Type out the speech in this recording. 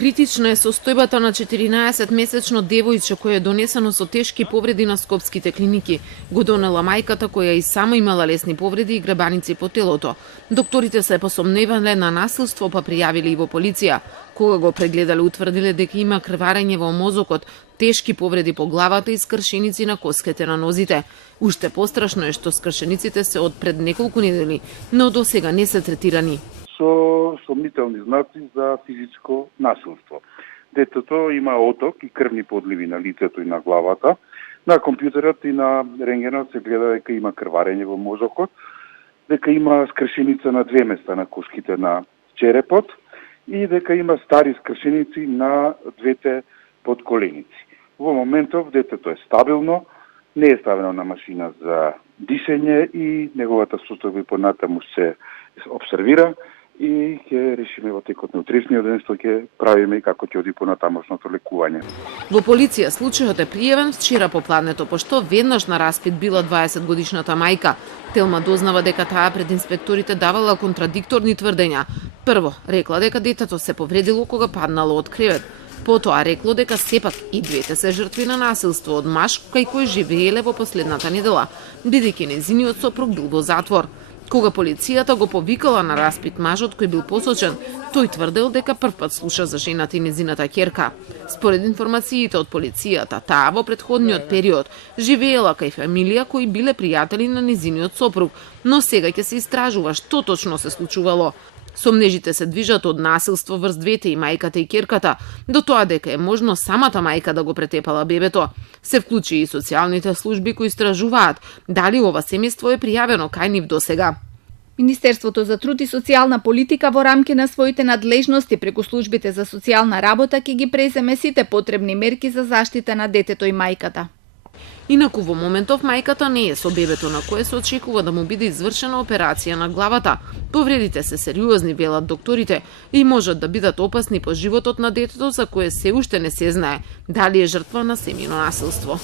Критична е состојбата на 14-месечно девојче кое е донесено со тешки повреди на скопските клиники. Го донела мајката која и сама имала лесни повреди и гребаници по телото. Докторите се посомневале на насилство па пријавиле и во полиција. Кога го прегледале утврдиле дека има крварење во мозокот, тешки повреди по главата и скршеници на коските на нозите. Уште пострашно е што скршениците се од пред неколку недели, но досега не се третирани. Со сомнителни знаци за физичко насилство. Детето има оток и крвни подливи на лицето и на главата. На компјутерот и на рентгенот се гледа дека има крварење во мозокот, дека има скршеница на две места на куските на черепот и дека има стари скршеници на двете подколеници. Во моментов детето е стабилно, не е ставено на машина за дишење и неговата состојба понатаму се обсервира и ќе решиме во текот на утрешниот ден што ќе правиме и како ќе оди понатамошното лекување. Во полиција случајот е пријавен вчера попладнето, пошто веднаш на распит била 20-годишната мајка. Телма дознава дека таа пред инспекторите давала контрадикторни тврдења. Прво, рекла дека детето се повредило кога паднало од кревет. Потоа рекло дека сепак и двете се жртви на насилство од маж кај кој живееле во последната недела, бидејќи нејзиниот сопруг бил во затвор. Кога полицијата го повикала на распит мажот кој бил посочен, тој тврдел дека првпат слуша за жената и незината ќерка. Според информациите од полицијата, таа во претходниот период живеела кај фамилија кои биле пријатели на незиниот сопруг, но сега ќе се истражува што точно се случувало. Сомнежите се движат од насилство врз двете и мајката и ќерката, до тоа дека е можно самата мајка да го претепала бебето. Се вклучи и социјалните служби кои истражуваат дали ова семејство е пријавено кај нив досега. Министерството за труд и социјална политика во рамки на своите надлежности преку службите за социјална работа ќе ги преземе сите потребни мерки за заштита на детето и мајката. Инаку во моментов мајката не е со бебето на кое се очекува да му биде извршена операција на главата. Повредите се сериозни, велат докторите, и можат да бидат опасни по животот на детето за кое се уште не се знае дали е жртва на семејно насилство.